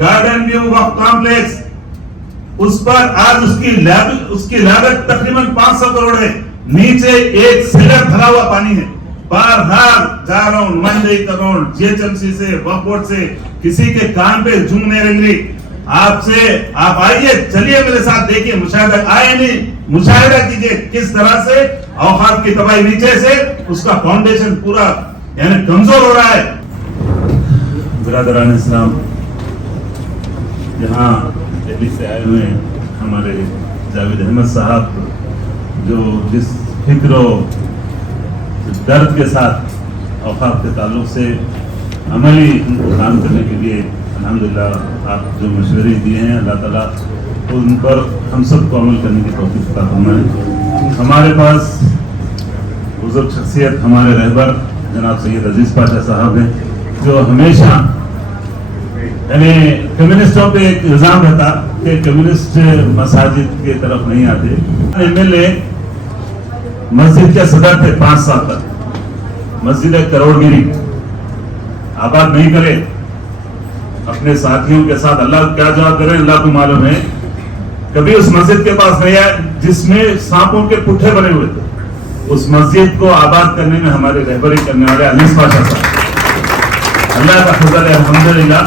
Garden view वक्फ complex, उस पर आज उसकी लागत तकरीबन 500 करोड़ है। नीचे एक सेलर भरा हुआ पानी है। बार-बार जा रहा हूं, नुमाइंदगी कर रहा हूं जीएचएमसी से, वक्फ बोर्ड से, किसी के कान पे जूं नहीं लग रही। आपसे आप आइए, चलिए मेरे साथ, देखिए, मुशाहिदा आए नहीं, मुशाहिदा कीजिए किस तरह से औकात की तबाही नीचे से उसका फाउंडेशन पूरा यानी कमजोर हो रहा है। बिरादरान इस्लाम, यहाँ दिल्ली से आए हुए हैं हमारे जावेद अहमद साहब, जो जिस फिक्र दर्द के साथ औकात के ताल्लुक से अमली काम करने के लिए अल्हम्दुलिल्लाह आप जो मशवरे दिए हैं, अल्लाह ताला उन पर हम सबको अमल करने की तौफीक अता फरमाए। हमारे पास बुजुर्ग शख्सियत हमारे रहबर जनाब सैयद अजीज पाशा साहब हैं, जो हमेशा यानी कम्युनिस्टों पे एक इल्जाम रहता कि कम्युनिस्ट मसाजिद की तरफ नहीं आते। एमएलए मस्जिद के सदर थे 5 साल तक, मस्जिद करोड़गिरी आबाद नहीं करे, अपने साथियों के साथ अल्लाह क्या जवाब करें अल्लाह को मालूम है। कभी उस मस्जिद के पास नहीं आए जिसमें सांपों के पुट्ठे बने हुए थे। उस मस्जिद को आबाद करने में हमारे रहबरी करने वाले अजीज पाशा साहब, अल्लाह का फजल है अल्हम्दुलिल्लाह।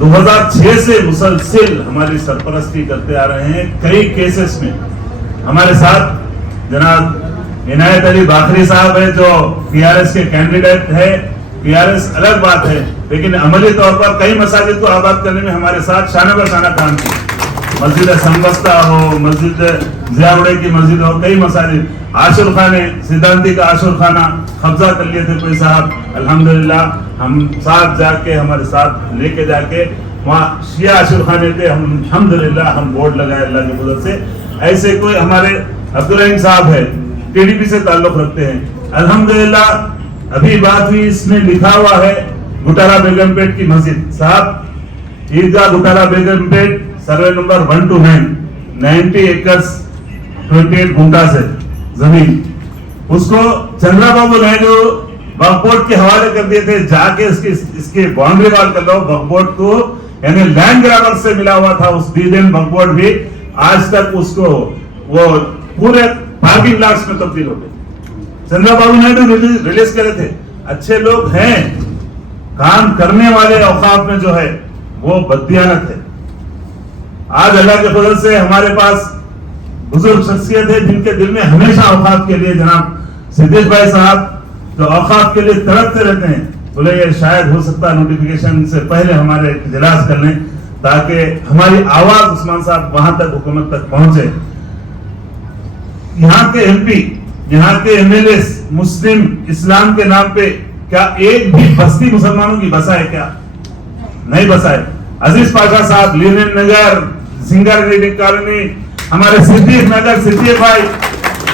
2006 से मुसलसिल हमारी सरपरस्ती करते आ रहे हैं। कई केसेस में हमारे साथ जनाब इनायत अली बाखरी साहब है, जो टीआरएस के कैंडिडेट है। टीआरएस अलग बात है, लेकिन अमली तौर पर कई मसाजिद को आबाद करने में हमारे साथ शाना बशाना काम किया। मस्जिद संबस्ता हो, मस्जिद जियाउड़े की मस्जिद हो, कई मसाजिद, आशुर खाने, सिद्धांती का आशुर खाना कब्जा कर लिए थे कोई साहब। अल्हम्दुलिल्लाह हम साथ जाके, हमारे साथ लेके जाके वहाँ शिया आशुर खाने पे हम अल्हम्दुलिल्लाह हम बोर्ड लगाए अल्लाह की मदद से। ऐसे कोई हमारे अब्दुल रहीम साहब है, टीडीपी से ताल्लुक रखते हैं, अल्हम्दुलिल्लाह अभी बात हुई, इसमें लिखा हुआ है गुटारा बेगमपेट की मस्जिद साहब, ईदगाह गुटारा बेगमपेट, सर्वे नंबर 129, 90 एकर्स 28 गुंटा से जमीन, उसको चंद्रबाबू नायडू वक्फ बोर्ड के हवाले कर दिए थे। जाके इसकी बाउंड्री वॉल कर लो, वक्फ बोर्ड को यानी लैंड ग्रैबर से मिला हुआ था उस दिन वक्फ बोर्ड भी, आज तक उसको वो पूरे पार्किंग लॉट्स में तब्दील हो गए। चंद्रबाबू नायडू रिलीज करे थे। अच्छे लोग हैं, काम करने वाले औकाफ में जो है वो बददियानत है। आज अल्लाह के फजल से हमारे पास बुजुर्ग शख्सियत है जिनके दिल में हमेशा औकाफ के लिए, जनाब सिद्दीक भाई साहब जो औकाफ के लिए तड़पते रहते हैं, बोले ये शायद हो सकता है नोटिफिकेशन से पहले हमारे इजलास कर लें ताकि हमारी आवाज उस्मान साहब वहां तक, हुकूमत तक पहुंचे। यहाँ के एमपी, यहाँ के एमएलए मुस्लिम इस्लाम के नाम पे क्या एक भी बस्ती मुसलमानों की बसा है क्या? नहीं बसा है। अजीज पाशा साहब लीलन नगर, सिंगर कॉलोनी, हमारे सिद्दीक नगर, सिद्दीक भाई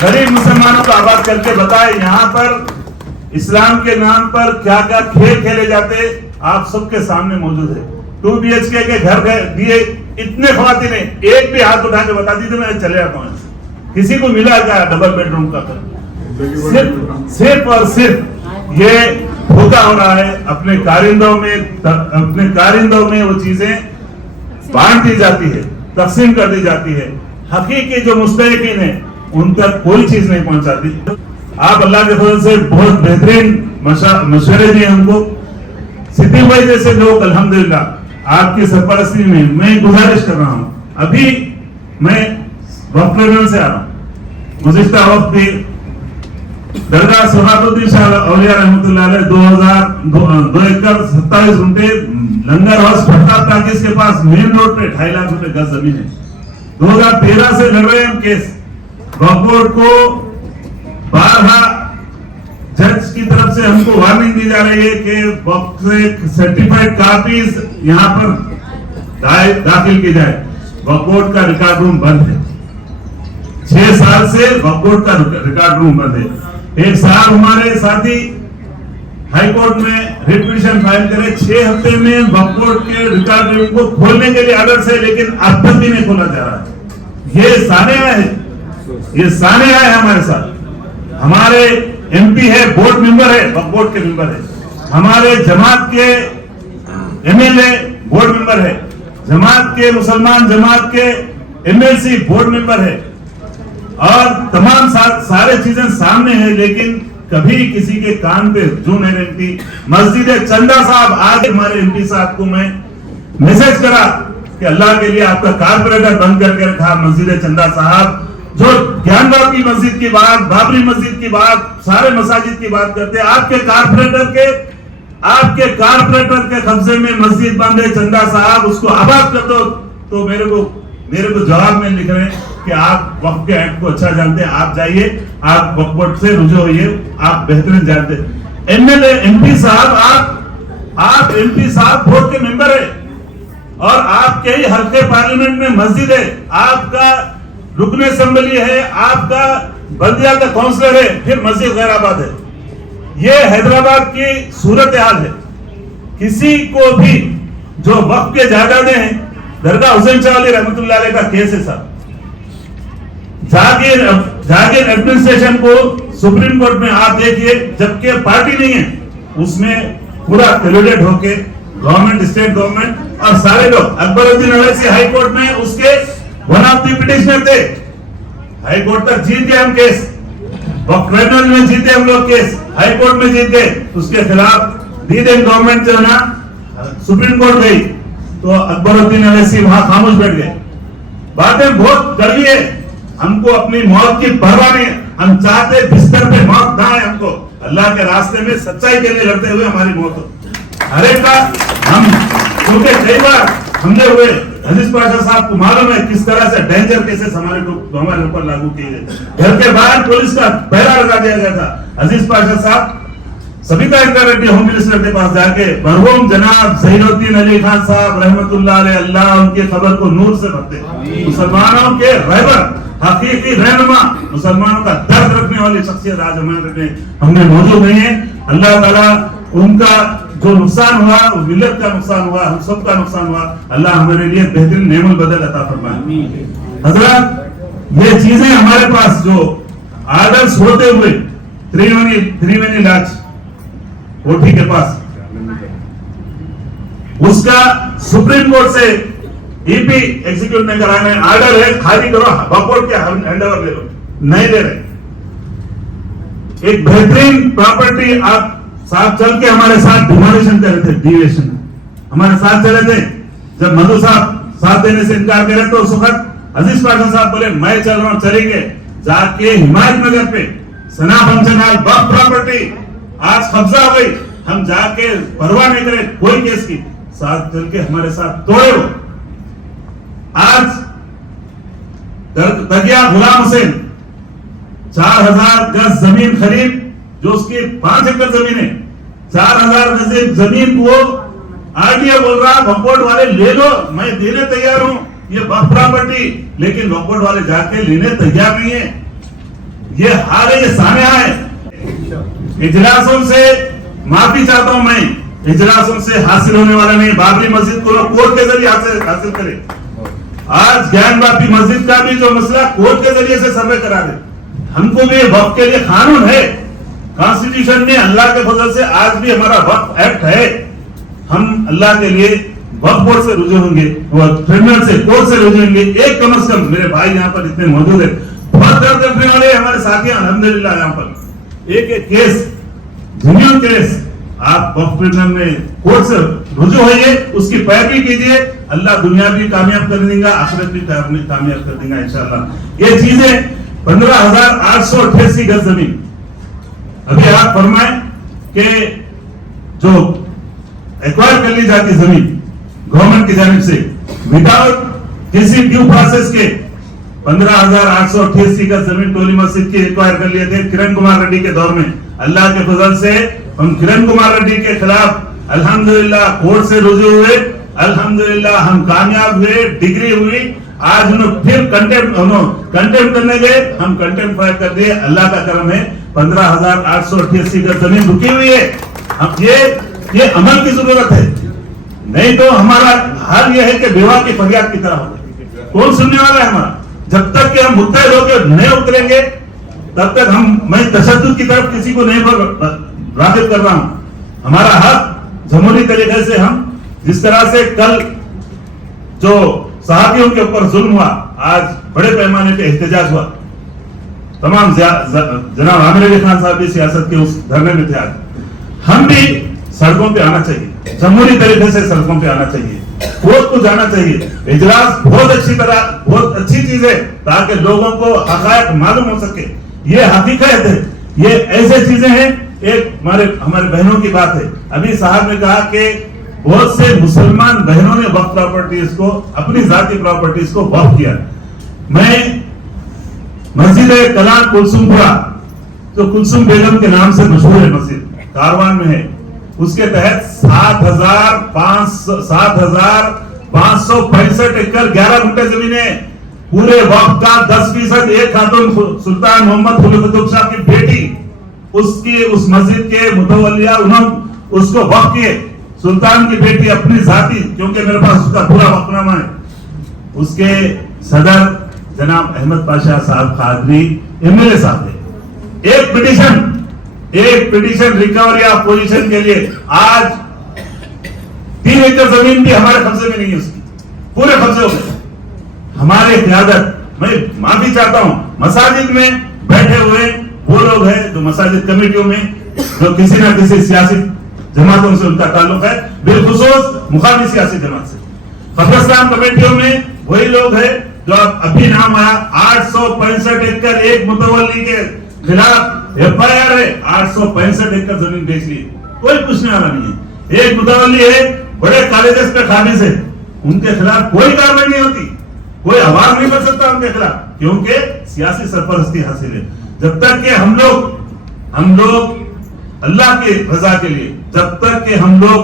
गरीब मुसलमानों को आबाद करके बताए यहाँ पर इस्लाम के नाम पर क्या क्या खेल खेले जाते आप सबके सामने मौजूद है। 2 BHK के घर दिए इतने ख्वातीन ने, एक भी हाथ उठा के बता दीजिए मैं चले जाता हूँ। किसी को मिला क्या डबल बेडरूम का? सिर्फ और सिर्फ ये धोखा हो रहा है। अपने कारिंदों में वो चीजें बांट दी जाती है, तकसीम कर दी जाती है। हकीकी जो मुस्तहिकीन है उन तक कोई चीज नहीं पहुंचाती। आप अल्लाह के फजल से बहुत बेहतरीन मशवरे दिए हमको। सिद्दीक भाई जैसे लोग अल्हम्दुलिल्लाह आपकी सरपरस्ती में मैं गुजारिश कर रहा हूँ। अभी मैं वक्फ ट्रिब्यूनल से आ रहा हूँ। गुज़िश्ता वक्त भी दरगाह सुहाबुद्दीन शाह औलिया रहमतुल्लाह अलैह 2 एकड़ 27 गुंठे लंगर हाउस फटका ताकि इसके पास मेन रोड पे 2.5 लाख रुपए गज जमीन है। 2013 से लड़ रहे हैं केस। वक्फ बोर्ड को बारहा जज की तरफ से हमको वार्निंग दी जा रही है कि वक्फ से सर्टिफाइड कॉपीज यहाँ पर दाखिल की जाए। वक्फ बोर्ड का रिकॉर्ड रूम बंद है। 6 साल से वक्फ बोर्ड का रिकॉर्ड रूम बंद है। एक साहब हमारे साथी हाई कोर्ट में रिट पिटीशन फाइल करे, 6 हफ्ते में वक्फ बोर्ड के रिकॉर्ड रूम को खोलने के लिए ऑर्डर से, लेकिन अब तक भी नहीं खोला जा रहा है। ये सानिया है, ये सानिया है हमारे साथ। हमारे एमपी है, बोर्ड मेंबर है, वक्फ बोर्ड के मेंबर है। हमारे जमात के एमएलए बोर्ड मेंबर है, जमात के मुसलमान जमात के एमएलसी बोर्ड मेंबर है, और तमाम सारे चीजें सामने है, लेकिन कभी किसी के कान पे जू नहीं रहती। मस्जिद चंदा साहब, आज हमारे एमपी साहब को मैं मैसेज करा कि अल्लाह के लिए आपका कारपोरेटर बंद करके रखा। मस्जिद चंदा साहब जो ज्ञानवापी की मस्जिद की बात, बाबरी मस्जिद की बात, सारे मसाजिद की बात करते हैं, आपके कारपोरेटर के कब्जे में मस्जिद बंद है। चंदा साहब उसको आबाद कर दो। तो मेरे को जवाब में लिख रहे हैं कि आप वक्फ के एक्ट को अच्छा जानते हैं, आप जाइए, आप वक्फ बोर्ड से रुजू होइए, आप बेहतरीन जानते हैं। एमएलए एमपी साहब, आप एमपी साहब बोर्ड के मेंबर है, और आपके ही हल्के पार्लियामेंट में मस्जिद है, आपका रुकन असेंबली है, आपका बल्दिया का काउंसलर है, फिर मस्जिद गैराबाद है। ये हैदराबाद की सूरत हाल है। किसी को भी जो वक्फ के जायदादें हैं, दरगाह हुसैन शाह अली रहमतुल्लाह अलैह का केस है साहब, जागीर एडमिनिस्ट्रेशन को सुप्रीम कोर्ट में आप देखिए, जबकि पार्टी नहीं है, उसमें पूरा कोलिडेट होके गवर्नमेंट, स्टेट गवर्नमेंट और सारे लोग, अकबरुद्दीन अवैसी हाई कोर्ट में उसके वन ऑफ द पिटिशनर थे, हाई कोर्ट तक जीत गए हम केस, ट्रिब्यूनल में जीते हम लोग केस, हाई कोर्ट में जीत गए, उसके खिलाफ लीडिंग गवर्नमेंट जो है ना सुप्रीम कोर्ट गई, तो अकबरुद्दीन अवैसी वहां खामोश बैठ गए। बातें बहुत कड़वी है, हमको अपनी मौत की परवाह नहीं, हम चाहते बिस्तर पे मौत ना आए, हमको अल्लाह के रास्ते में सच्चाई के लिए लड़ते हुए हमारी मौत हो। हर एक का हम, क्योंकि कई बार हमले हुए, अजीज पाशा साहब को मालूम है किस तरह से डेंजर केसेस हमारे ऊपर लागू किए गए। घर के बाहर पुलिस का पहरा लगा दिया गया था। अजीज पाशा साहब सबिता इंदिरा रेड्डी होम मिनिस्टर के पास जाके मरहूम जनाब ज़हीरुद्दीन अली खान साहब रहमतुल्लाह अलैह, अल्लाह उनके कब्र को नूर से भरते, मुसलमानों के रहबर, हकीकी रहनुमा, मुसलमानों का दर्द रखने वाली शख्सियत आज हमने मौजूद नहीं है। अल्लाह ताला उनका जो नुकसान हुआ, उस मिल्लत का नुकसान हुआ, हम सब का नुकसान हुआ, अल्लाह हमारे लिए बेहतरीन नेमल बदल अता फरमाए। हजरत ये चीजें हमारे पास जो आदर्श होते हुए त्रिवेणी लाज कोठी के पास, उसका सुप्रीम कोर्ट से ईपी एग्जीक्यूट नहीं कराने आर्डर है, खाली करो, वक्फ के हैंडओवर ले लो, नहीं ले रहे। एक बेहतरीन प्रॉपर्टी आप साहब चल के हमारे साथ डिमोलिशन कर रहे थे, डिविएशन हमारे साथ चले थे। जब मधु साहब साथ देने से इनकार करे तो उस वक्त अजीज पाशा साहब बोले मैं चल रहा हूं, चलेंगे। जाके हिमायत नगर पे सना फंक्शन हॉल वक्फ प्रॉपर्टी आज कब्जा हो गई, हम जाके परवाह नहीं करे कोई केस की, साथ चल के हमारे साथ तोड़े हो। आज दगिया गुलाम हुसैन 4000 गज जमीन खरीद, जो उसकी 5 एकड़ जमीन है, 4000 गज जमीन को आरटीओ बोल रहा वक्फ बोर्ड वाले ले लो, मैं देने तैयार हूं ये वक्फ प्रॉपर्टी, लेकिन वक्फ बोर्ड वाले जाके लेने तैयार नहीं है। ये हाल है, ये सामया है। इजलासों से माफी चाहता हूं मैं, इजलासों से हासिल होने वाला नहीं। बाबरी मस्जिद को लोग कोर्ट के जरिए हासिल करें। आज ज्ञानवापी मस्जिद का भी जो मसला कोर्ट के जरिए से सर्वे करा दे। हमको भी वक्फ के लिए कानून है, कॉन्स्टिट्यूशन में अल्लाह के फजल से आज भी हमारा वक्फ एक्ट है। हम अल्लाह के लिए वक्फ बोर्ड से रुजू होंगे, ट्रिब्यूनल से, कोर्ट से रुजू होंगे। एक कम से कम मेरे भाई यहाँ पर इतने मौजूद है, बहुत दर्द रखने वाले हमारे साथी अल्हम्दुलिल्लाह यहाँ पर एक केस, जेन्युइन केस, आप वक्फ ट्रिब्यूनल में कोर्ट से रुजू होइए, उसकी पैरवी कीजिए, अल्लाह दुनिया भी कामयाब कर देगा, आखिरत भी कामयाब कर देगा इंशाअल्लाह। ये चीजें 15,888 गज जमीन, अभी आप फरमाए कि जो एक्वायर कर ली जाती जमीन गवर्नमेंट की जानिब से विदाउट किसी ड्यू प्रोसेस के 15,888 गज जमीन टोली मस्जिद की एक्वायर कर लिए थे किरण कुमार रेड्डी के दौर में। अल्लाह के फजल से हम किरण कुमार रेड्डी के खिलाफ अल्हम्दुलिल्लाह कोर्ट से रुजू हुए, अल्हम्दुलिल्लाह हम कामयाब हुए, डिग्री हुई। आज उन्होंने फिर कंटेम्प्ट करने गए, हम कंटेम्प्ट फाइल कर दिए। अल्लाह का करम है 15,888 गज जमीन रुकी हुई है। अब ये अमल की जरूरत है, नहीं तो हमारा हाल ये है कि बेवा की फरियाद की तरह होगा। कौन सुनने वाला है हमारा? जब तक कि हम मुद्दे होकर नहीं उतरेंगे तब तक मैं तशद्दुद की तरफ किसी को नहीं राग़िब कर रहा हूं। हमारा हक जमहूरी तरीके से हम जिस तरह से कल जो सहाफियों के ऊपर जुल्म हुआ, आज बड़े पैमाने पे एहतजाज हुआ, तमाम जनाब आमिर अली खान साहब भी सियासत के उस धरने में थे। आज हम भी सड़कों पे आना चाहिए, जमहूरी तरीके से सड़कों पे आना चाहिए, कोर्ट को जाना चाहिए। इजलास बहुत अच्छी चीज है ताकि लोगों को हकायक मालूम हो सके। ये हकीकत है, ये ऐसे चीजें हैं। एक हमारे बहनों की बात है, अभी साहब ने कहा कि बहुत से मुसलमान बहनों ने वक्फ प्रॉपर्टीज को, अपनी जाती प्रॉपर्टीज को वक्फ किया। मैं मस्जिद कलाम कुलसुमपुरा, जो कुलसुम बेगम के नाम से मशहूर है, मस्जिद कारवान में है, उसके तहत 7,565 एकड़ 11 गुंठे जमीन है। पूरे वक्त का 10% एक खातून सुल्तान मोहम्मद खुलीफतुल्लाह शाह की बेटी, उसकी उस मस्जिद के मुतवल्लिया, उन्होंने उसको वक्त किए। सुल्तान की बेटी अपनी जाती, क्योंकि मेरे पास उसका पूरा वक्फनामा है, उसके सदर जनाब अहमद पाशा साहब कादरी एमएलए साहब ने एक पिटीशन रिकवरी ऑफ पोजीशन के लिए, आज 3 एकड़ जमीन भी हमारे कब्जे में नहीं है, उसकी पूरे कब्जे हो गए। हमारे क़यादत, मैं माफी चाहता हूं, मसाजिद में बैठे हुए वो लोग हैं जो मसाजिद कमेटियों में, जो किसी ना किसी सियासी जमातों से उनका ताल्लुक है, बिलखुसूस मुखालिफ सियासी जमात से। कब्रिस्तान कमेटियों में वही लोग हैं जो अभी नाम आया, 865 एकड़ एक मुतवल्ली के खिलाफ एफआईआर है, 865 एकड़ जमीन बेच ली, कोई पूछने वाला नहीं है। एक मुतवल्ली है, बड़े कॉलेजेस पे काबिज है, उनके खिलाफ कोई कार्रवाई नहीं होती, कोई आवाज नहीं बन सकता उनके खिलाफ, क्योंकि सियासी सरपरस्ती हासिल है। जब तक कि हम लोग अल्लाह की रजा के लिए, जब तक कि हम लोग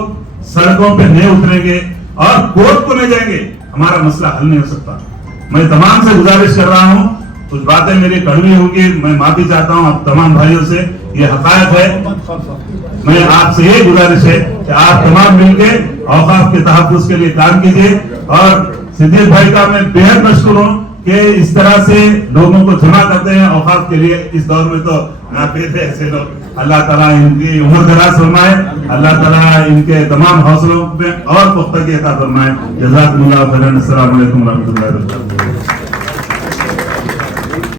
सड़कों पे नहीं उतरेंगे और कोर्ट को नहीं जाएंगे, हमारा मसला हल नहीं हो सकता। मैं तमाम से गुजारिश कर रहा हूं, कुछ बातें मेरी कड़वी होंगी, मैं माफी चाहता हूं आप तमाम भाइयों से, ये हकायत है। मैं आपसे ये गुजारिश है कि आप तमाम मिलके औकाफ के तहफ्फुज़ के लिए काम कीजिए। और सिद्दीक भाई का मैं बेहद मशकूर हूँ कि इस तरह से लोगों को जमा करते हैं औकाफ के लिए। इस दौर में तो नाफिज है ऐसे लोग, अल्लाह ताला इनकी उम्र दराज फरमाए, अल्लाह ताला इनके तमाम हौसलों में और पुख्तगी अता फरमाए। जज़ाकुमुल्लाह खैरन। अस्सलामु अलैकुम व रहमतुल्लाहि व बरकातुहू।